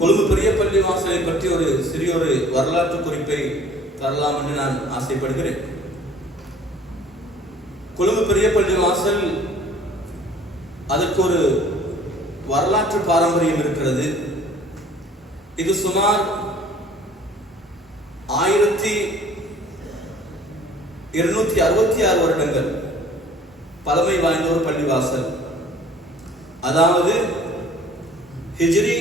கொழும்பு பெரிய பள்ளி வாசலை பற்றி ஒரு சிறிய ஒரு வரலாற்று குறிப்பை தரலாம் என்று நான் ஆசைப்படுகிறேன். கொழும்பு பெரிய பள்ளி வாசல் அதற்கு ஒரு வரலாற்று பாரம்பரியம் இருக்கிறது. இது சுமார் ஆயிரத்தி இருநூத்தி அறுபத்தி ஆறு வருடங்கள் பழமை வாய்ந்த ஒரு பள்ளிவாசல் அதாவது ஹிஜ்ரி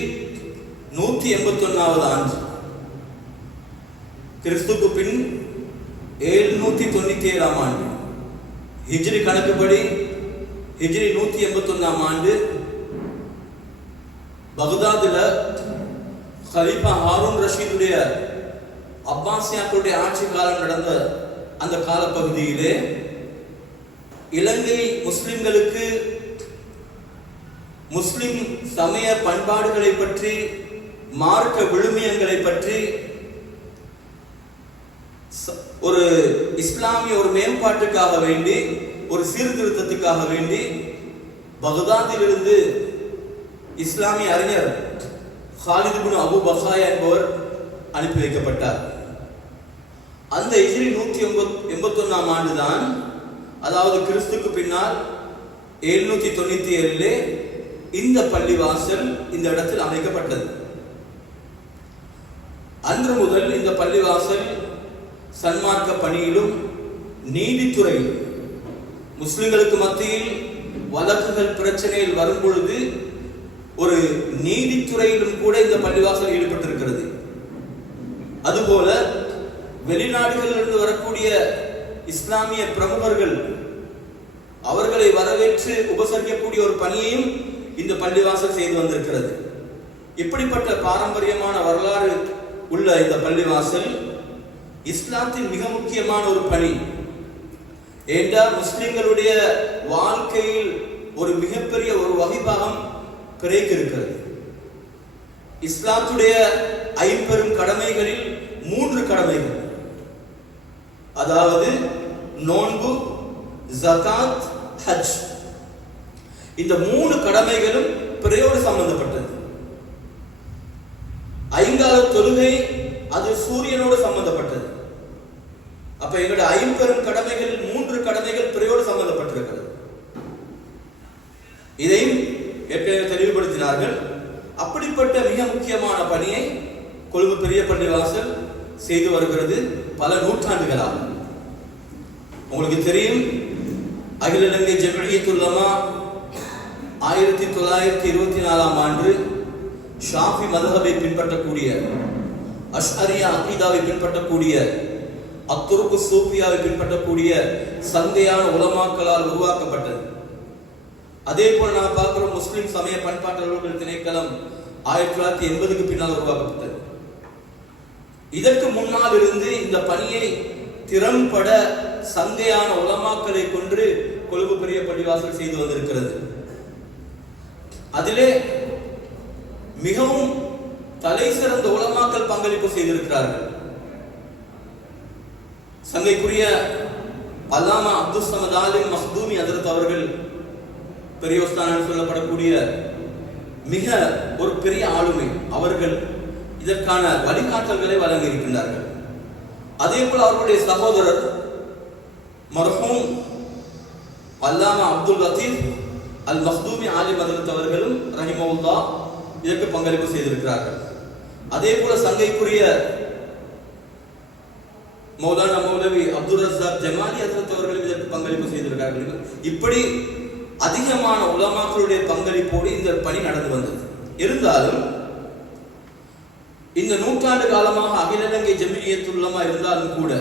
நூத்தி எண்பத்தி ஒன்னாவது ஆண்டு. கிறிஸ்துக்கு பின் எழுநூத்தி தொண்ணூத்தி ஏழாம் ஆண்டு. ஹிஜ்ரி கணக்குப்படி ஹிஜ்ரி நூத்தி எண்பத்தி ஒன்னாம் ஆண்டு பகுதாதுல ஹலீஃபா ஹாரூன் ரஷீதுடைய அப்பாசியாக்களுடைய ஆட்சி காலம் நடந்த அந்த காலப்பகுதியிலே இலங்கை முஸ்லிம்களுக்கு முஸ்லிம் சமய பண்பாடுகளை பற்றி மார்க்க விழுமியங்களை பற்றி ச- ஒரு இஸ்லாமிய ஒரு மேம்பாட்டுக்காக வேண்டி ஒரு சீர்திருத்தத்துக்காக வேண்டி பகதாதிலிருந்து இஸ்லாமிய அறிஞர் ஹாலிது பின் அபு பசாய் என்பவர் அனுப்பி வைக்கப்பட்டார். அந்த இஜ்ரி நூத்தி எண்பத்தி ஒன்னாம் ஆண்டு தான் அதாவது கிறிஸ்துக்கு பின்னால் எழுநூத்தி தொண்ணூத்தி ஏழிலே இந்த பள்ளிவாசல் இந்த இடத்தில் அமைக்கப்பட்டது. அன்று முதல் இந்த பள்ளிவாசல் சன்மார்க்க பணியிலும் நீதித்துறை முஸ்லிம்களுக்கு மத்தியில் வழக்குகள் பிரச்சனையில் வரும் பொழுது ஒரு நீதித்துறையிலும் கூட இந்த பள்ளிவாசல் ஈடுபட்டிருக்கிறது. அதுபோல வெளிநாடுகளிலிருந்து வரக்கூடிய இஸ்லாமிய பிரமுகர்கள் அவர்களை வரவேற்று உபசரிக்கக்கூடிய ஒரு பணியையும் இந்த பள்ளிவாசல் செய்து வந்திருக்கிறது. இப்படிப்பட்ட பாரம்பரியமான வரலாறு உள்ள இந்த பள்ளிவாசல் இஸ்லாத்தின் மிக முக்கியமான ஒரு பணி. ஏண்டா முஸ்லிம்களுடைய வாழ்க்கையில் ஒரு மிகப்பெரிய ஒரு வகைபாகம் பிறகு இருக்கிறது இஸ்லாத்துடைய ஐம்பெரும் கடமைகளில் மூன்று கடமைகள். அதாவது நோன்பு ஜகாத் ஹஜ். இந்த மூணு கடமைகளும் பிறையோடு சம்பந்தப்பட்டது ஐங்கால தொழுகை அது சூரியனோடு சம்பந்தப்பட்டது அப்ப எங்களுடைய ஐம்பெரும் கடமைகள் மூன்று கடமைகள் பிறையோடு சம்பந்தப்பட்டிருக்கிறது. இதையும் ஏற்கனவே தெளிவுபடுத்தினார்கள். அப்படிப்பட்ட மிக முக்கியமான பணியை கொழும்பு பெரிய பள்ளிவாசல் செய்து வருகிறது பல நூற்றாண்டுகளாக. உங்களுக்கு தெரியும் அகில இலங்கை ஜெமியத்துல்லமா ஆயிரத்தி தொள்ளாயிரத்தி இருபத்தி நாலாம் ஆண்டு ஷாஃபி மதகபை பின்பற்றக்கூடிய அஷ்அரியா அகீதாவை பின்பற்றக்கூடிய அத்துருக்கு சூஃபியாவை பின்பற்றக்கூடிய சந்தையான உலமாக்களால் உருவாக்கப்பட்டது. அதே போல நான் பார்க்கிறோம் முஸ்லிம் சமய பண்பாட்டாளர்கள் திணைக்களம் ஆயிரத்தி தொள்ளாயிரத்தி எண்பதுக்கு பின்னால் உருவாக்கப்பட்டது. இதற்கு முன்னால் இருந்து இந்த பணியை திறம்பட சந்தையான உலமாக்களை கொன்று கொழும்பு பெரிய பள்ளிவாசல் செய்து வந்திருக்கிறது. அதிலே மிகவும் தலை சிறந்த உலமாக்கள் பங்களிப்பு செய்திருக்கிறார்கள். சங்கைக்குரிய அல்லாமா அப்துல் சமத் ஆலிம் மஹ்தூமி ஹஜரத் அவர்கள் பெரிய சொல்லப்படக்கூடிய மிக ஒரு பெரிய ஆளுமை. அவர்கள் இதற்கான வழிகாட்டல்களை வழங்கியிருக்கின்றார்கள். அதே போல் அவர்களுடைய சகோதரர் மர்ஹூம் அல்லாமா அப்துல் லத்தீப் அல் மஹ்தூமி ஆலிம் மதரத் அவர்களும் ரஹிமவுல்லா இதற்கு பங்களிப்பு செய்திருக்கிறார்கள். அதே போல சங்கைக்குரிய மௌலானா மௌலவி அப்துல் ரசாக் ஜமாலி ஹசரத் அவர்களும் இதற்கு பங்களிப்பு செய்திருக்கிறார்கள் இப்படி அதிகமான உலமாக்களுடைய பங்களிப்போடு இந்த பணி நடந்து வந்தது. இருந்தாலும் இந்த நூற்றாண்டு காலமாக அகிலங்கை ஜமியத்துள்ளமா இருந்தாலும் கூட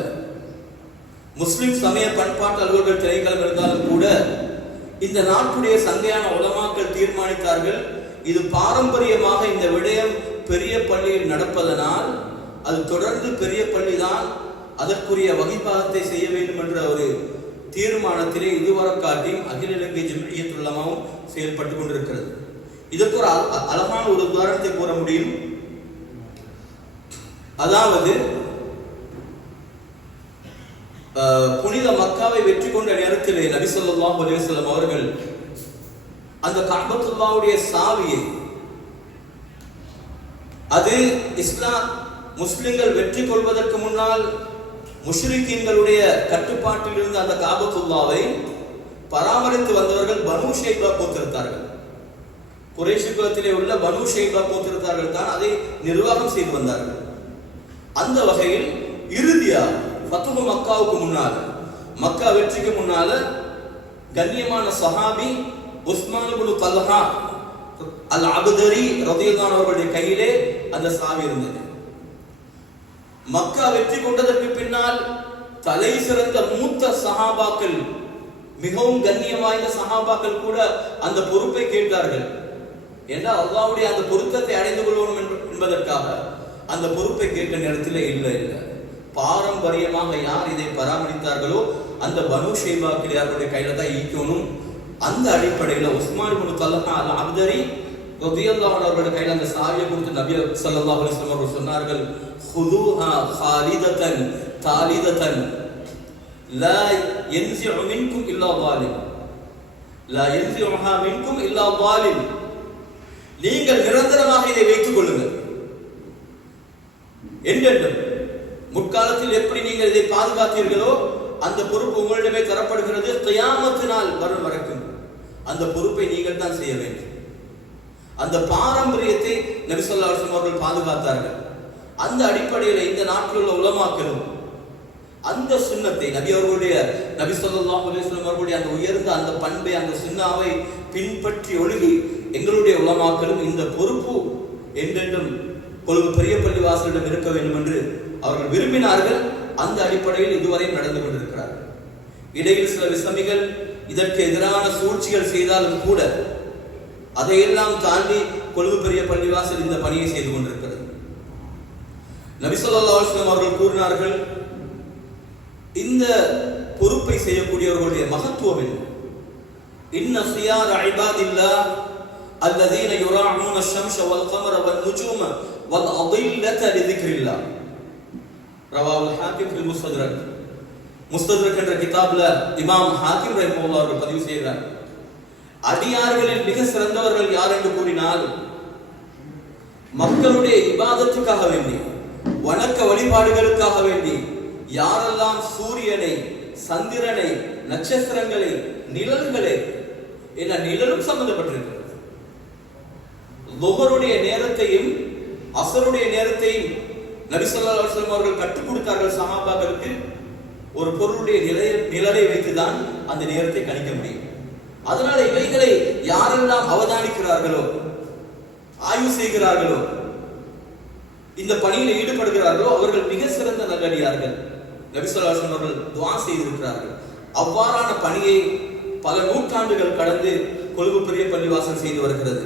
முஸ்லிம் சமய பண்பாட்டு அலுவலர்கள் திணைக்களம் இருந்தாலும் கூட இந்த நாட்டுடைய சந்தையான உலமாக்கள் தீர்மானித்தார்கள் இது பாரம்பரியமாக இந்த விடயம் பெரிய பள்ளியில் நடப்பதனால் அது தொடர்ந்து பெரிய பள்ளிதான் அதற்குரிய வகைப்பாகத்தை செய்ய வேண்டும் என்ற ஒரு தீர்மானத்திலே இதுவரை காட்டியும் அகில இலங்கை ஜமியத்துள்ளமாவும் செயல்பட்டு கொண்டிருக்கிறது. இதற்கு ஒரு அ- அழகான ஒரு உதாரணத்தை கூற முடியும். அதாவது புனித மக்காவை வெற்றி கொண்ட நேரத்திலே நபி ஸல்லல்லாஹு அலைஹி அவர்கள் அந்த கஅபத்துல்லாவுடைய சாவியை அது இஸ்லாம் முஸ்லிம்கள் வெற்றி கொள்வதற்கு முன்னால் முஷ்ரிக்கீன்களுடைய கட்டுப்பாட்டில் இருந்த அந்த காபத்துல்லாவை பராமரித்து வந்தவர்கள் பனு ஷேபா போத்திருத்தார்கள் குறைஷி குலத்திலே உள்ள பனு ஷேபா போத்திருத்தார்கள் தான் அதை நிர்வாகம் செய்து வந்தார்கள். அந்த வகையில் இறுதியா பத்துகு மக்காவுக்கு முன்னால மக்கா வெற்றிக்கு முன்னால கண்ணியமான சஹாபி உஸ்மான் குலு தல்ஹா அல் அபுதரி ரதியதான் அவர்களுடைய கையிலே அந்த சாவி இருந்தது. மக்கா வெற்றி கொண்டதற்கு பின்னால் தலை சிறந்த மூத்த சஹாபாக்கள் மிகவும் கண்ணியம் வாய்ந்த சஹாபாக்கள் கூட அந்த பொறுப்பை கேட்டார்கள். ஏன்னா அல்லாவுடைய அந்த பொருத்தத்தை அடைந்து கொள்ளணும் என்ப- என்பதற்காக அந்த பொறுப்பை கேட்ட நேரத்தில் இல்லை இல்லை. பாரம்பரியமாக யார் இதை பராமரித்தார்களோ அந்த பனு ஷேபாக்கில் யாருடைய கையில தான் ஈக்கணும். அந்த அடிப்படையில் உஸ்மான் குழு தல்ஹா அல் அப்தரி ரதியல்லாஹு அவர்கள் கையில் அந்த சாவியை கொடுத்து நபி ஸல்லல்லாஹு அலைஹி வஸல்லம் அவர்கள் சொன்னார்கள் ஹுதுஹா ஹாலிததன் தாலிததன் லா யன்சிஉ மின்கும் இல்லா வாலிம் லா யன்சிஉஹா மின்கும் இல்லா வாலிம் நீங்கள் நிரந்தரமாக இதை வைத்துக் கொள்ளுங்கள். முற்காலத்தில் எப்படி நீங்கள் இதை பாதுகாத்தீர்களோ அந்த பொறுப்பு உங்களிடமே தரப்படுகிறது. தயாமத்தினால் வரும் வரைக்கும் அந்த பொறுப்பை நீங்கள் தான் செய்ய வேண்டும். அந்த பாரம்பரியத்தை நபி ஸல்லல்லாஹு அவர்கள் பாதுகாத்தார்கள். அந்த அடிப்படையில் இந்த நாட்டில் உள்ள உலமாக்களும் அந்த சுண்ணத்தை நபி அவர்களுடைய நபி சொல்லா அலைஹி அவர்களுடைய அந்த உயர்ந்த அந்த பண்பை அந்த சுண்ணாவை பின்பற்றி ஒழுகி எங்களுடைய உலமாக்களும் இந்த பொறுப்பு என்றென்றும் கொழும்பு பெரிய பள்ளி வாசலிடம் இருக்க வேண்டும் என்று அவர்கள் விரும்பினார்கள். அந்த அடிப்படையில் இதுவரை நடந்து கொண்டிருக்கிறார்கள். இடையில் சில விசமிகள் இதற்கு எதிரான சூழ்ச்சிகள் செய்தாலும் கூட அதையெல்லாம் தாண்டி கொழும்பு பெரிய பள்ளிவாசல் இந்த பணியை செய்து கொண்டிருக்கிறது நபி ஸல்லல்லாஹு அலைஹி வஸல்லம் அவர்கள் கூறினார்கள் இந்த பொறுப்பை செய்யக்கூடியவர்களுடைய மகத்துவம் என்ன இன்ன சியார் இபாதில்லாஹ் الذين يراعون الشمس والقمر والنجوم والأضلة لذكر الله رواه الحاكم في المستدرك முஸ்தத்ரக் என்ற கிதாப்ல இமாம் ஹாக்கிம் ரஹிமஹுல்லாஹ் அவர்கள் பதிவு செய்கிறார் அடியார்களில் மிக சிறந்தவர்கள் யார் என்று கூறினால் மக்களுடைய விவாதத்துக்காக வேண்டி வணக்க வழிபாடுகளுக்காக வேண்டி யாரெல்லாம் சூரியனை சந்திரனை நட்சத்திரங்களை நிழல்களை என்ன நிழலும் சம்பந்தப்பட்டிருக்கிறது. லுகருடைய நேரத்தையும் அசருடைய நேரத்தையும் நபி ஸல்லல்லாஹு அவர்கள் கற்றுக் கொடுத்தார்கள் சஹாபாக்களுக்கு. ஒரு பொருளுடைய நிலை நிழலை வைத்துதான் அந்த நேரத்தை கணிக்க முடியும். அதனால இவைகளை யாரெல்லாம் அவதானிக்கிறார்களோ ஆய்வு செய்கிறார்களோ இந்த பணியில் ஈடுபடுகிறார்களோ அவர்கள் மிக சிறந்த நல்லடியார்கள். நபி அவர்கள் துவா செய்திருக்கிறார்கள். அவ்வாறான பணியை பல நூற்றாண்டுகள் கடந்து கொழும்பு பெரிய பள்ளிவாசல் செய்து வருகிறது.